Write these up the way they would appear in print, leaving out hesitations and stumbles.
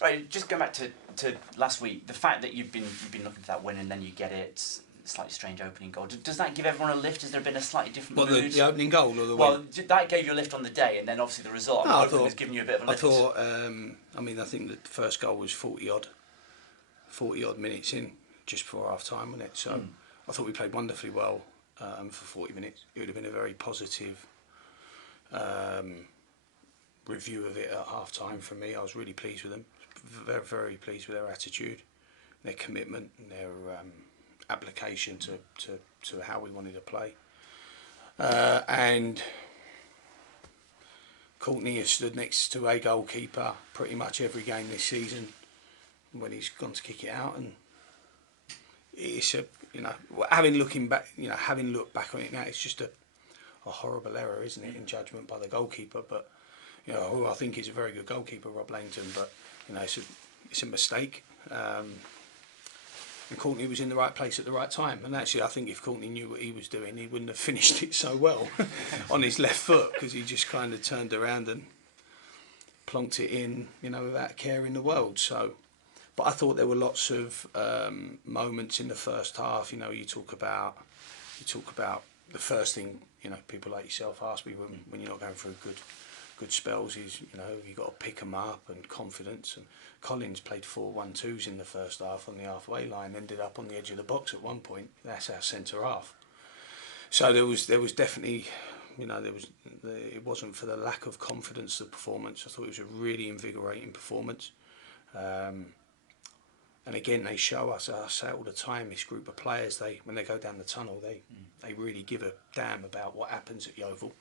Right, just going back to last week, the fact that you've been looking for that win and then you get it, slightly strange opening goal. Does that give everyone a lift? Has there been a slightly different mood? Well, the opening goal or the win? Well, that gave you a lift on the day, and then obviously the result. No, Hopefully has given you a bit of a lift. I thought, I mean, I think the first goal was 40 odd minutes in, just before half time, wasn't it? So I thought we played wonderfully well for 40 minutes. It would have been a very positive review of it at half time for me. I was really pleased with them, very, very pleased with their attitude, their commitment, and their application to how we wanted to play. And Courtney has stood next to a goalkeeper pretty much every game this season when he's gone to kick it out, and it's a, you know, having looked back on it now, it's just a horrible error, isn't it, in judgment by the goalkeeper. But you know, who I think is a very good goalkeeper, Rob Langton, but you know, it's a mistake. And Courtney was in the right place at the right time. And actually, I think if Courtney knew what he was doing, he wouldn't have finished it so well on his left foot, because he just kind of turned around and plonked it in, you know, without a care in the world. So, but I thought there were lots of moments in the first half. You know, you talk about the first thing, you know, people like yourself ask me when you're not going through good spells is, you know, you got to pick them up and confidence. And Collins played 4-1-2s in the first half on the halfway line, ended up on the edge of the box at one point. That's our centre half. So there was definitely, you know, it wasn't for the lack of confidence of performance. I thought it was a really invigorating performance. And again, they show us, I say all the time, this group of players, when they go down the tunnel, they really give a damn about what happens at the Oval.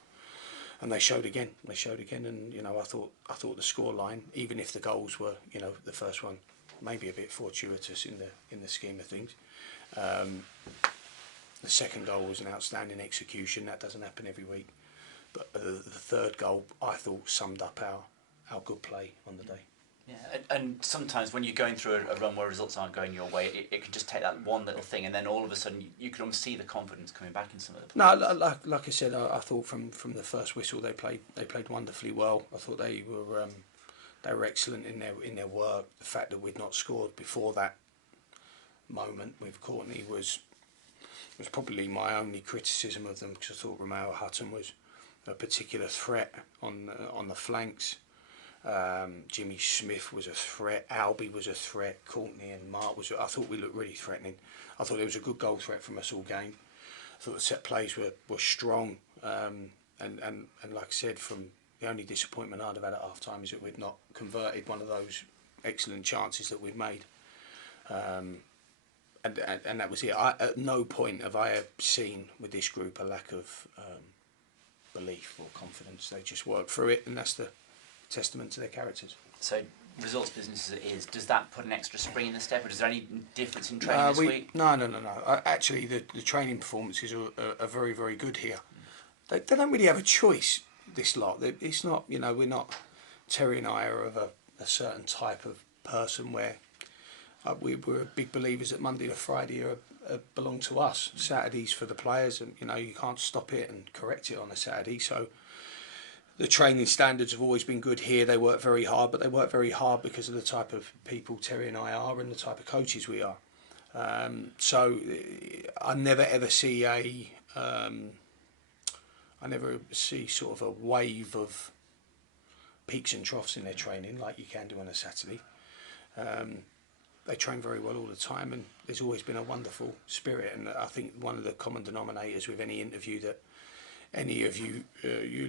And they showed again, and you know, I thought the scoreline, even if the goals were, you know, the first one maybe a bit fortuitous in the scheme of things, the second goal was an outstanding execution. That doesn't happen every week, but the third goal, I thought, summed up our good play on the day. Yeah, and sometimes when you're going through a run where results aren't going your way, it can just take that one little thing, and then all of a sudden you can almost see the confidence coming back in some of the players. No, like I said, I thought from the first whistle they played wonderfully well. I thought they were excellent in their work. The fact that we'd not scored before that moment with Courtney was probably my only criticism of them, because I thought Romeo Hutton was a particular threat on the flanks. Jimmy Smith was a threat, Albie was a threat, Courtney and Mark was. I thought we looked really threatening. I thought there was a good goal threat from us all game. I thought the set plays were strong, and like I said, from the only disappointment I'd have had at half time is that we'd not converted one of those excellent chances that we'd made, and that was it. At no point have I seen with this group a lack of belief or confidence. They just work through it, and that's the testament to their characters. So, results business as it is, does that put an extra spring in the step, or is there any difference in training this week? No. Actually, the training performances are very, very good here. They don't really have a choice, this lot. It's not, you know, we're not, Terry and I are of a certain type of person where we're big believers that Monday to Friday belong to us. Saturdays for the players, and you know, you can't stop it and correct it on a Saturday. So the training standards have always been good here. They work very hard, but they work very hard because of the type of people Terry and I are and the type of coaches we are. So I never ever see sort of a wave of peaks and troughs in their training like you can do on a Saturday. They train very well all the time, and there's always been a wonderful spirit. And I think one of the common denominators with any interview that any of you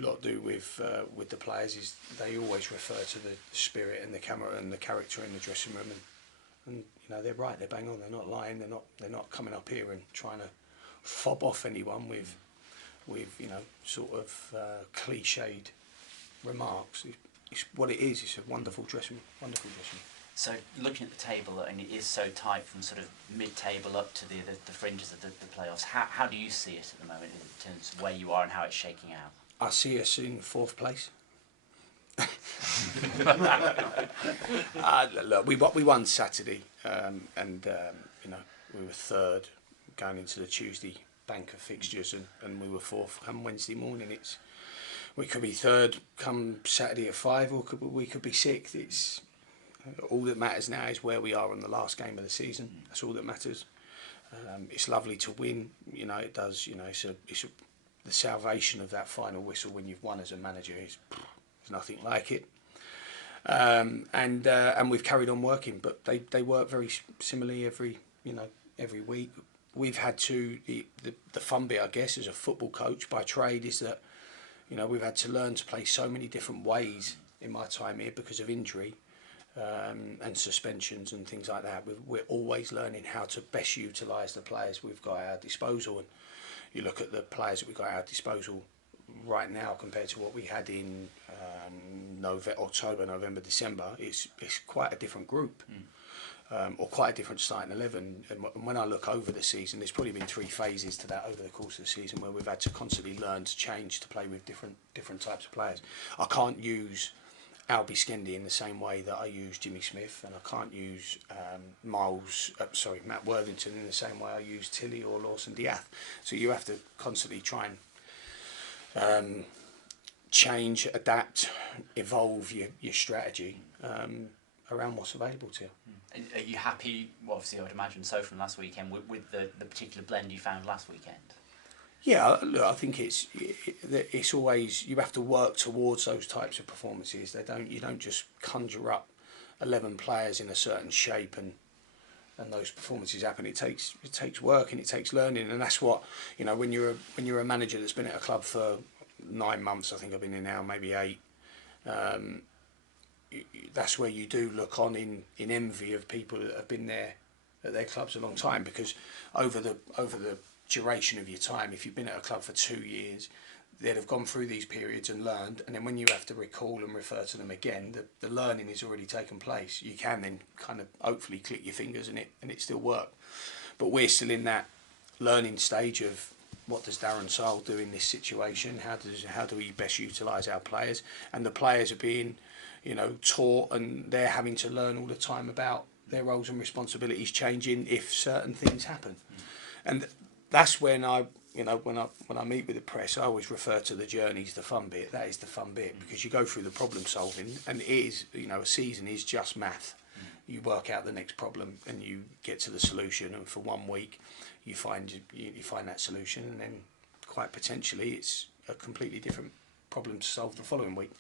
lot do with the players is they always refer to the spirit and the camera and the character in the dressing room, and you know, they're right, they're bang on, they're not lying, they're not coming up here and trying to fob off anyone with you know, sort of cliched remarks. It's what it is. It's a wonderful dressing room. So looking at the table, and it is so tight from sort of mid-table up to the fringes of the playoffs, how do you see it at the moment in terms of where you are and how it's shaking out? I see us in 4th place. Look, we won Saturday, and you know, we were 3rd going into the Tuesday bank of fixtures, and we were 4th come Wednesday morning. We could be 3rd come Saturday at 5, or we could be 6th. All that matters now is where we are on the last game of the season. That's all that matters. It's lovely to win. It does. The salvation of that final whistle when you've won as a manager is there's nothing like it. And we've carried on working, but they work very similarly every week. We've had to the fun bit, I guess, as a football coach by trade is that we've had to learn to play so many different ways in my time here because of injury and suspensions and things like that. We're always learning how to best utilise the players we've got at our disposal. And you look at the players that we've got at our disposal right now compared to what we had in October, November, December. It's quite a different group. Or quite a different starting 11. And when I look over the season, there's probably been 3 phases to that over the course of the season where we've had to constantly learn to change to play with different types of players. I can't use Albie Skendi in the same way that I use Jimmy Smith, and I can't use Matt Worthington in the same way I use Tilly or Lawson Diath. So you have to constantly try and change, adapt, evolve your strategy around what's available to you. Are you happy, well, obviously I would imagine so from last weekend, with the particular blend you found last weekend? Yeah, look, I think it's always, you have to work towards those types of performances. You don't just conjure up 11 players in a certain shape and those performances happen. It takes work and it takes learning, and that's what, when you're a manager that's been at a club for 9 months, I think I've been in now, maybe 8. That's where you do look on in envy of people that have been there at their clubs a long time, because over the duration of your time, if you've been at a club for 2 years, they'd have gone through these periods and learned, and then when you have to recall and refer to them again, the learning has already taken place. You can then kind of hopefully click your fingers and it still work. But we're still in that learning stage of what does Darren Sarll do in this situation? How do we best utilise our players? And the players are being taught, and they're having to learn all the time about their roles and responsibilities changing if certain things happen. And that's when when I meet with the press, I always refer to the journey's the fun bit. That is the fun bit, because you go through the problem solving, and it is, a season is just math. You work out the next problem and you get to the solution, and for 1 week you find that solution, and then quite potentially it's a completely different problem to solve the following week.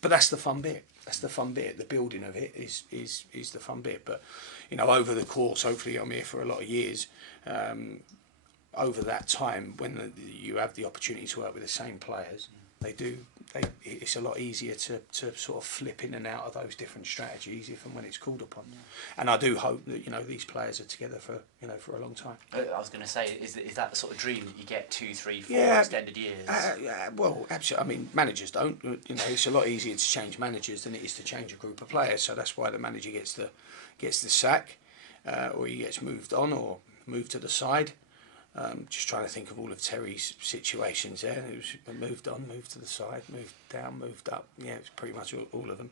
But that's the fun bit. That's the fun bit. The building of it is the fun bit. But over the course, hopefully I'm here for a lot of years. Over that time, when you have the opportunity to work with the same players, it's a lot easier to sort of flip in and out of those different strategies if and when it's called upon. Yeah. And I do hope that these players are together for a long time. I was going to say, is that the sort of dream that you get 2, 3, 4 extended years? Well, absolutely. I mean, managers don't. It's a lot easier to change managers than it is to change a group of players. So that's why the manager gets the sack, or he gets moved on or moved to the side. Just trying to think of all of Terry's situations there. It was moved on, moved to the side, moved down, moved up. Yeah, it's pretty much all of them.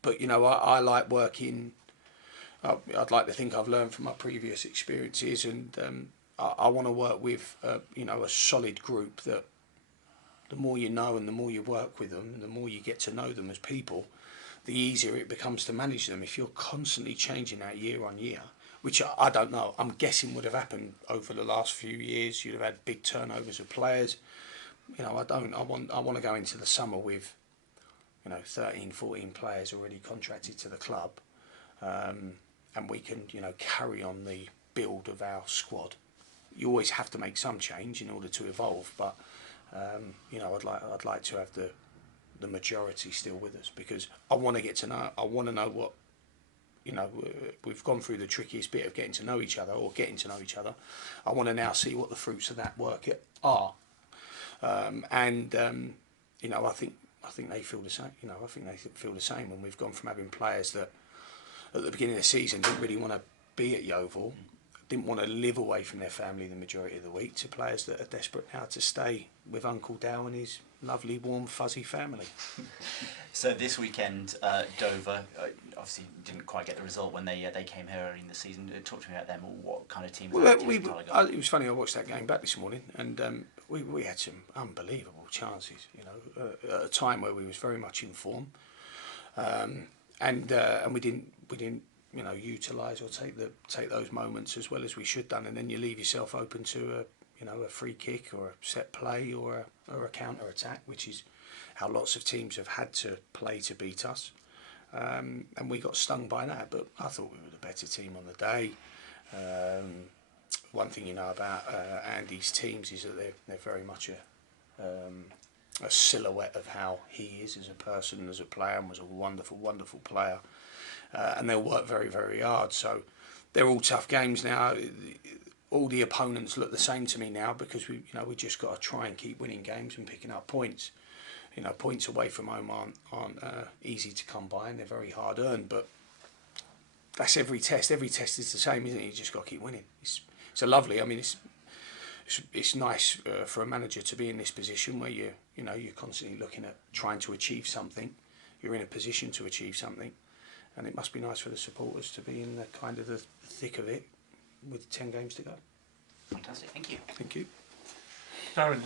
But I like working. I'd like to think I've learned from my previous experiences, and I want to work with a solid group that the more you know and the more you work with them and the more you get to know them as people, the easier it becomes to manage them. If you're constantly changing that year on year, which I don't know, I'm guessing would have happened over the last few years. You'd have had big turnovers of players. I want to go into the summer with 13, 14 players already contracted to the club, and we can carry on the build of our squad. You always have to make some change in order to evolve, but I'd like to have the majority still with us, because I want to get to know. I want to know what. We've gone through the trickiest bit of getting to know each other. I want to now see what the fruits of that work are, and I think they feel the same. I think they feel the same when we've gone from having players that at the beginning of the season didn't really want to be at Yeovil, didn't want to live away from their family the majority of the week, to players that are desperate now to stay with Uncle Dow and his lovely, warm, fuzzy family. So this weekend, Dover obviously didn't quite get the result when they came here early in the season. Talk to me about them. What kind of team? It was funny. I watched that game back this morning, and we had some unbelievable chances. At a time where we was very much in form. and we didn't utilise or take those moments as well as we should done, and then you leave yourself open to a free kick or a set play or a counter attack, which is how lots of teams have had to play to beat us, and we got stung by that. But I thought we were the better team on the day. One thing you know about Andy's teams is that they're very much a silhouette of how he is as a person and as a player, and was a wonderful, wonderful player. And they'll work very, very hard. So they're all tough games now. All the opponents look the same to me now, because we just got to try and keep winning games and picking up points. Points away from home aren't easy to come by, and they're very hard earned. But that's every test. Every test is the same, isn't it? You just got to keep winning. It's a lovely. I mean, it's nice for a manager to be in this position where you're constantly looking at trying to achieve something. You're in a position to achieve something, and it must be nice for the supporters to be in the kind of the thick of it with 10 games to go. Fantastic, thank you. Thank you. Darren,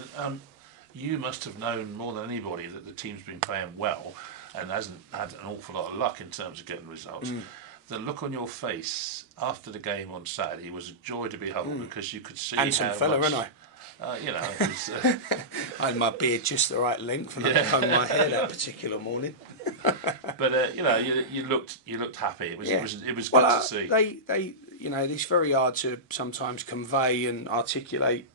you must have known more than anybody that the team's been playing well and hasn't had an awful lot of luck in terms of getting results. The look on your face after the game on Saturday was a joy to behold, because you could see Handsome how fella, much, wasn't it was, I had my beard just the right length, and I combed my hair that particular morning. But you looked happy. It was good to see. They it's very hard to sometimes convey and articulate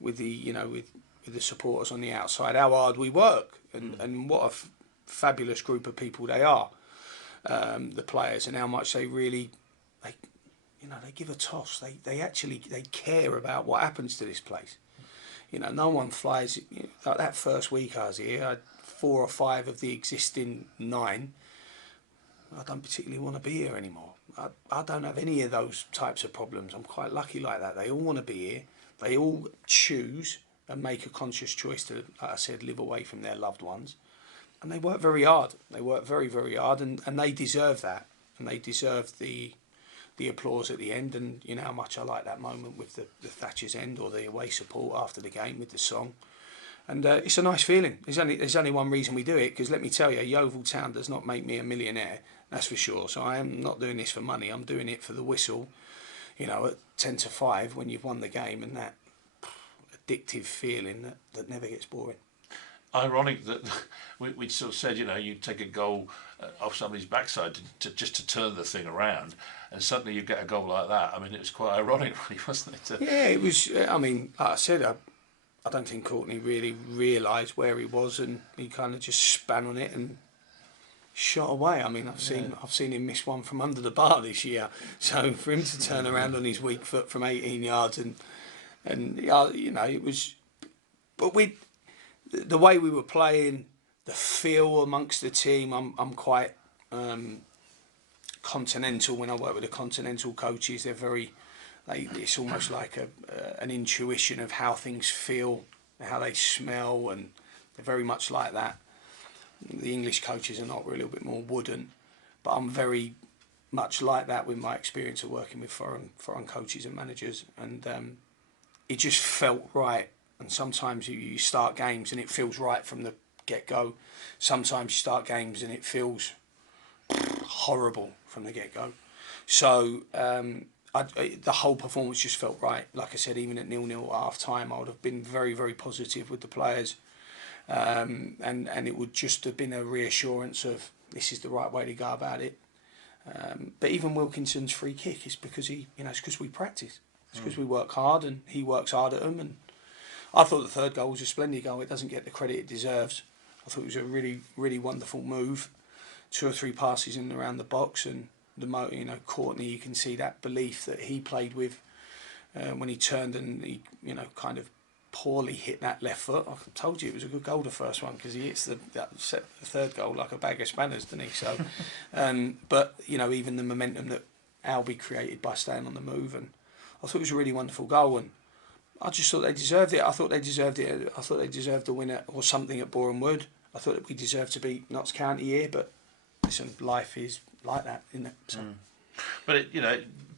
with the with the supporters on the outside how hard we work, and what a fabulous group of people they are, the players, and how much they really they give a toss. They actually care about what happens to this place. No one flies. Like that first week I was here, I had 4 or 5 of the existing 9. I don't particularly want to be here anymore. I don't have any of those types of problems. I'm quite lucky like that. They all want to be here. They all choose and make a conscious choice to, like I said, live away from their loved ones. And they work very hard. They work very, very hard, and they deserve that. And they deserve the applause at the end. And you know how much I like that moment with the Thatcher's End, or the away support after the game with the song. And it's a nice feeling. There's only one reason we do it, because let me tell you, Yeovil Town does not make me a millionaire, that's for sure. So I am not doing this for money. I'm doing it for the whistle, at 10 to 5 when you've won the game, and that addictive feeling that never gets boring. Ironic that we'd sort of said, you'd take a goal off somebody's backside to turn the thing around, and suddenly you get a goal like that. I mean, it was quite ironic, really, wasn't it? Yeah, it was. I mean, like I said, I don't think Courtney really realised where he was, and he kind of just span on it and shot away. I mean, I've seen him miss one from under the bar this year. So for him to turn around on his weak foot from 18 yards and it was. But the way we were playing, the feel amongst the team, I'm quite continental. When I work with the continental coaches, they're very. It's almost like an intuition of how things feel, how they smell, and they're very much like that. The English coaches are not, really a little bit more wooden, but I'm very much like that with my experience of working with foreign coaches and managers, and it just felt right. And sometimes you start games and it feels right from the get-go. Sometimes you start games and it feels horrible from the get-go. So the whole performance just felt right. Like I said, even at 0-0 at half-time, I would have been very, very positive with the players. And it would just have been a reassurance of this is the right way to go about it. But even Wilkinson's free kick is because it's because we practice. It's because we work hard, and he works hard at them. And I thought the third goal was a splendid goal. It doesn't get the credit it deserves. I thought it was a really, really wonderful move. 2 or 3 passes in and around the box, and Courtney, you can see that belief that he played with when he turned and he, kind of poorly hit that left foot. I told you it was a good goal, the first one, because he hits the third goal like a bag of spanners, didn't he? So, but even the momentum that Albie created by staying on the move, and I thought it was a really wonderful goal, and I just thought they deserved it. I thought they deserved it. I thought they deserved the winner or something at Boreham Wood. I thought that we deserved to beat Notts County here, but listen, life is like that, isn't it? So. But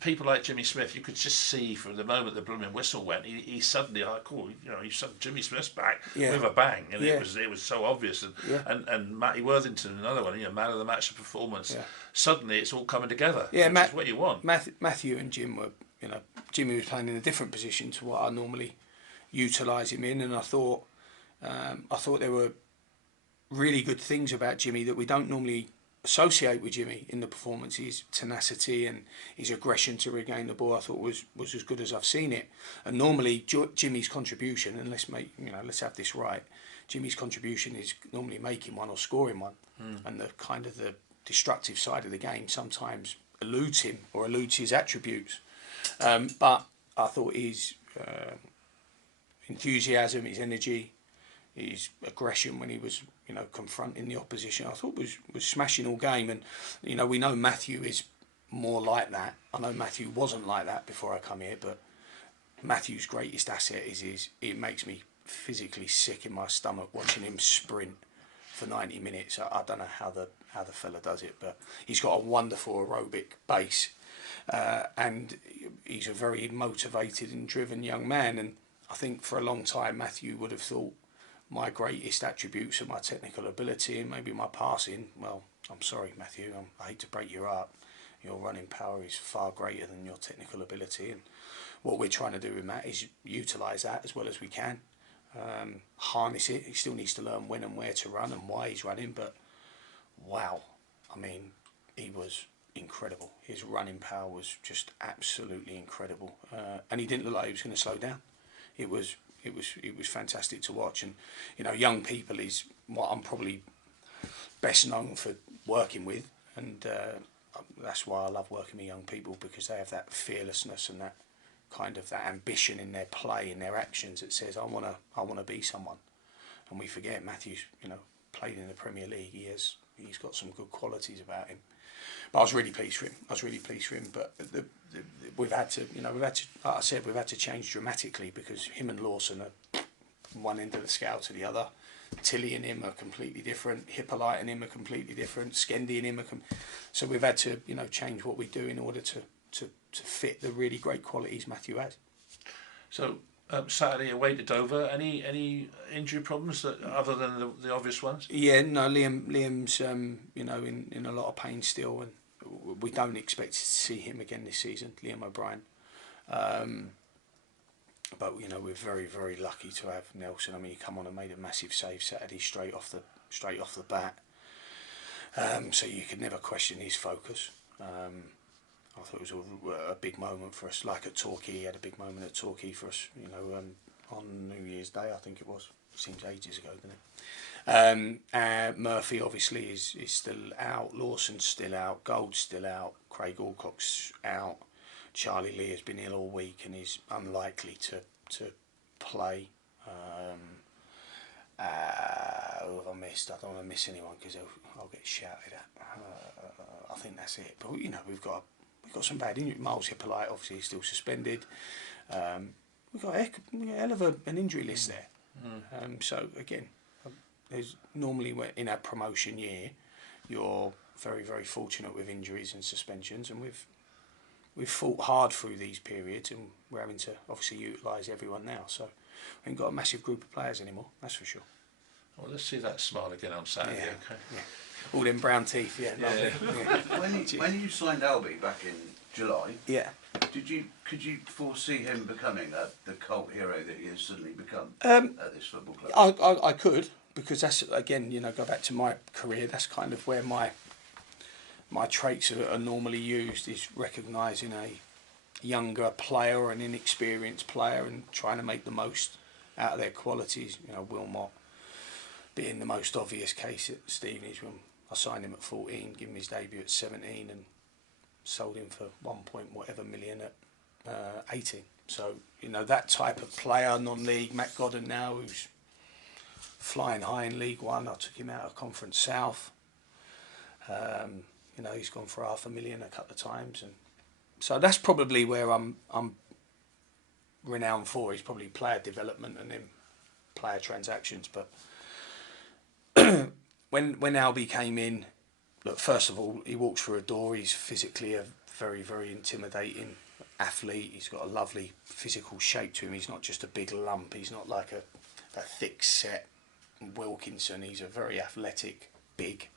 people like Jimmy Smith, you could just see from the moment the blooming whistle went, he suddenly cool, he suddenly Jimmy Smith's back with a bang, and it was so obvious. And Matty Worthington, another one, man of the match performance. Yeah. Suddenly it's all coming together. Yeah, which is what you want. Matthew and Jim were, Jimmy was playing in a different position to what I normally utilise him in, and I thought there were really good things about Jimmy that we don't normally associate with Jimmy in the performance. His tenacity and his aggression to regain the ball, I thought was as good as I've seen it. And normally Jimmy's contribution, and let's have this right, Jimmy's contribution is normally making one or scoring one, and the kind of the destructive side of the game sometimes eludes him or eludes his attributes. But I thought his enthusiasm, his energy, his aggression when he was confronting the opposition, I thought was smashing all game. And we know Matthew is more like that. I know Matthew wasn't like that before I come here, but Matthew's greatest asset is it makes me physically sick in my stomach watching him sprint for 90 minutes. I don't know how the fella does it, but he's got a wonderful aerobic base, and he's a very motivated and driven young man. And I think for a long time Matthew would have thought my greatest attributes are my technical ability and maybe my passing. Well, I'm sorry, Matthew, I hate to break your heart. Your running power is far greater than your technical ability, and what we're trying to do with Matt is utilise that as well as we can, harness it. He still needs to learn when and where to run and why he's running, but wow, he was incredible. His running power was just absolutely incredible, and he didn't look like he was going to slow down. It was fantastic to watch. And young people is what I'm probably best known for working with, and that's why I love working with young people, because they have that fearlessness and that kind of that ambition in their play, in their actions, that says I want to be someone. And we forget Matthew's played in the Premier League. He's got some good qualities about him. But I was really pleased for him. But we've had to, like I said, we've had to change dramatically, because him and Lawson are one end of the scale to the other. Tilly and him are completely different. Hippolyte and him are completely different. Skendi and him are so we've had to, change what we do in order to fit the really great qualities Matthew has. So Saturday away to Dover. Any injury problems other than the obvious ones? Yeah, no. Liam's in a lot of pain still, and we don't expect to see him again this season. Liam O'Brien. But we're very, very lucky to have Nelson. He come on and made a massive save Saturday straight off the bat. So you could never question his focus. I thought it was a big moment for us. Like at Torquay, he had a big moment at Torquay for us. On New Year's Day, I think it was. It seems ages ago, doesn't it? Murphy obviously is still out. Lawson's still out. Gold's still out. Craig Alcock's out. Charlie Lee has been ill all week and is unlikely to play. Who have I missed? I don't want to miss anyone because I'll get shouted at. I think that's it. But we've got some bad injury. Miles Hippolyte obviously is still suspended. We've got a hell of an injury list there. So again, there's normally in our promotion year, you're very, very fortunate with injuries and suspensions, and we've fought hard through these periods, and we're having to obviously utilise everyone now. So we ain't got a massive group of players anymore, that's for sure. Well, let's see that smile again on Saturday. Yeah, okay. Yeah. All them brown teeth, yeah. Yeah. When you signed Albie back in July, yeah, could you foresee him becoming the cult hero that he has suddenly become at this football club? I could, because that's, again, go back to my career, that's kind of where my traits are normally used, is recognising a younger player or an inexperienced player and trying to make the most out of their qualities. Wilmot being the most obvious case at Stevenage, when I signed him at 14, gave him his debut at 17 and sold him for 1 point whatever million at 18. So, that type of player, non-league. Matt Godden now, who's flying high in League One. I took him out of Conference South. He's gone for $500,000 a couple of times, and so that's probably where I'm renowned for. Is probably player development and then player transactions. But when Albie came in, look, first of all, he walks through a door. He's physically a very, very intimidating athlete. He's got a lovely physical shape to him. He's not just a big lump. He's not like a thick set Wilkinson. He's a very athletic, big.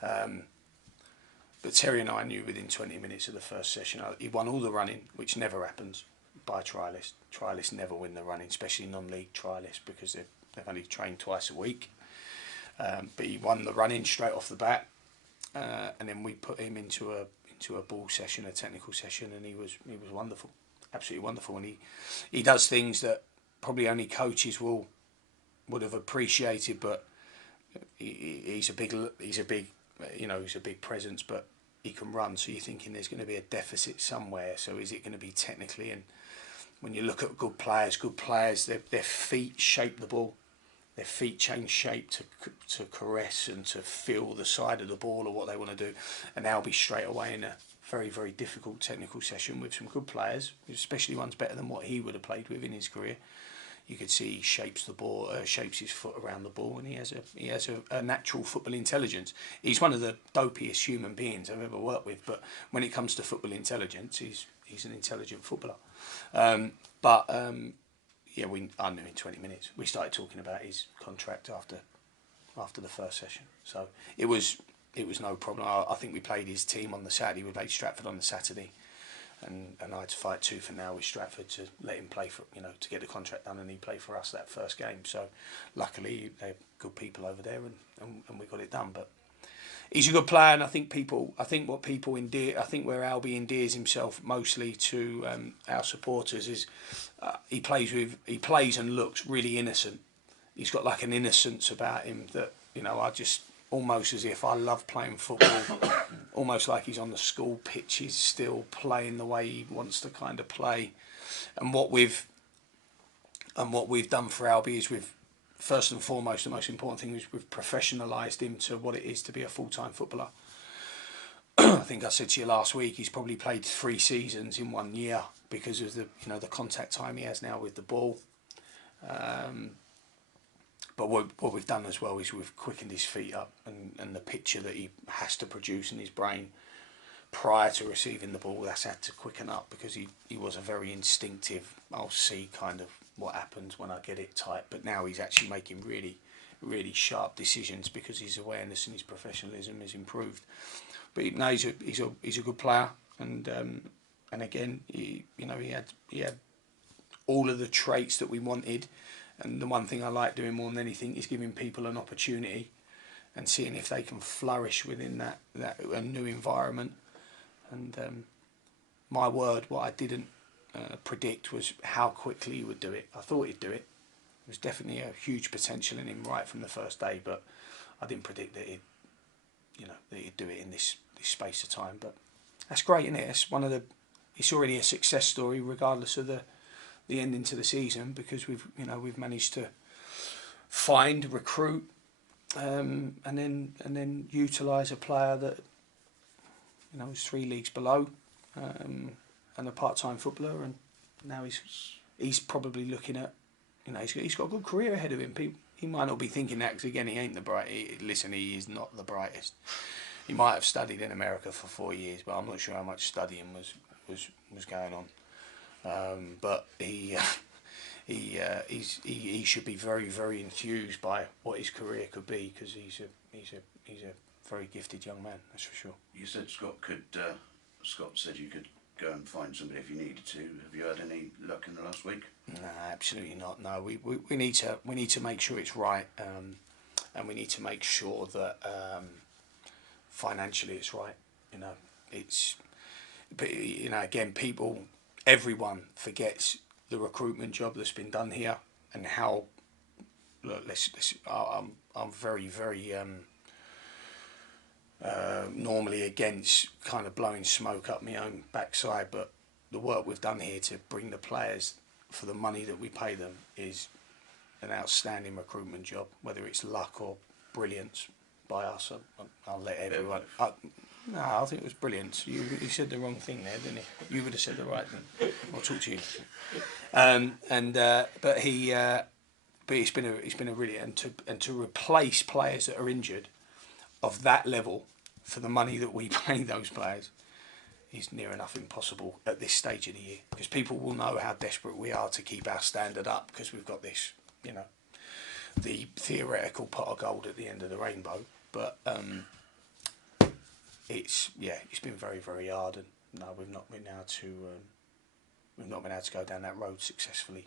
But Terry and I knew within 20 minutes of the first session, he won all the running, which never happens by trialists. Trialists never win the running, especially non-league trialists, because they've only trained twice a week. But he won the running straight off the bat, and then we put him into a ball session, a technical session, and he was wonderful, absolutely wonderful. And he does things that probably only coaches would have appreciated, but he's a big presence, but he can run, so you're thinking there's going to be a deficit somewhere. So is it going to be technically? And when you look at good players, their feet shape the ball. Their feet change shape to caress and to feel the side of the ball or what they want to do. And Albie straight away in a very, very difficult technical session with some good players, especially ones better than what he would have played with in his career. You could see he shapes the ball, shapes his foot around the ball, and he has a natural football intelligence. He's one of the dopiest human beings I've ever worked with, but when it comes to football intelligence, he's an intelligent footballer. I knew in 20 minutes. We started talking about his contract after the first session, so it was no problem. I think we played his team on the Saturday. We played Stratford on the Saturday. And I had to fight tooth and nail with Stratford to let him play for, to get the contract done, and he played for us that first game. So luckily they're good people over there, and we got it done. But he's a good player, and I think where Albie endears himself mostly to our supporters is he plays and looks really innocent. He's got like an innocence about him that I just. Almost as if I love playing football, almost like he's on the school pitches still playing the way he wants to kind of play. And what we've done for Albie is first and foremost, the most important thing is we've professionalised him to what it is to be a full-time footballer. I think I said to you last week, he's probably played 3 seasons in 1 year because of the contact time he has now with the ball. But what we've done as well is we've quickened his feet up, and the picture that he has to produce in his brain prior to receiving the ball, that's had to quicken up, because he was a very instinctive, I'll see kind of what happens when I get it tight. But now he's actually making really, really sharp decisions because his awareness and his professionalism has improved. But he's a good player, and again, he had all of the traits that we wanted. And the one thing I like doing more than anything is giving people an opportunity and seeing if they can flourish within that a new environment. And my word, what I didn't predict was how quickly he would do it. I thought he'd do it. There was definitely a huge potential in him right from the first day, but I didn't predict that he'd do it in this space of time. But that's great, isn't it? It's already a success story, regardless of the ending to the season, because we've managed to recruit, and then utilise a player that was 3 leagues below, and a part-time footballer, and now he's probably looking at he's got a good career ahead of him. He might not be thinking that, because again, he ain't the bright. He is not the brightest. He might have studied in America for 4 years, but I'm not sure how much studying was going on. But he should be very, very enthused by what his career could be, because he's a very gifted young man, that's for sure. You said Scott said you could go and find somebody if you needed to. Have you had any luck in the last week? No, absolutely not. No, we need to make sure it's right, and we need to make sure that financially it's right. But again, everyone forgets the recruitment job that's been done here, and how. Look, I'm very, very normally against kind of blowing smoke up my own backside, but the work we've done here to bring the players for the money that we pay them is an outstanding recruitment job. Whether it's luck or brilliance by us, I'll let everyone. No, I think it was brilliant. You said the wrong thing there, didn't you? You would have said the right thing. I'll talk to you. But it's been a really, and to replace players that are injured of that level for the money that we pay those players is near enough impossible at this stage of the year, because people will know how desperate we are to keep our standard up, because we've got this, you know, the theoretical pot of gold at the end of the rainbow. But it's been very, very hard, and no, we've not been able to go down that road successfully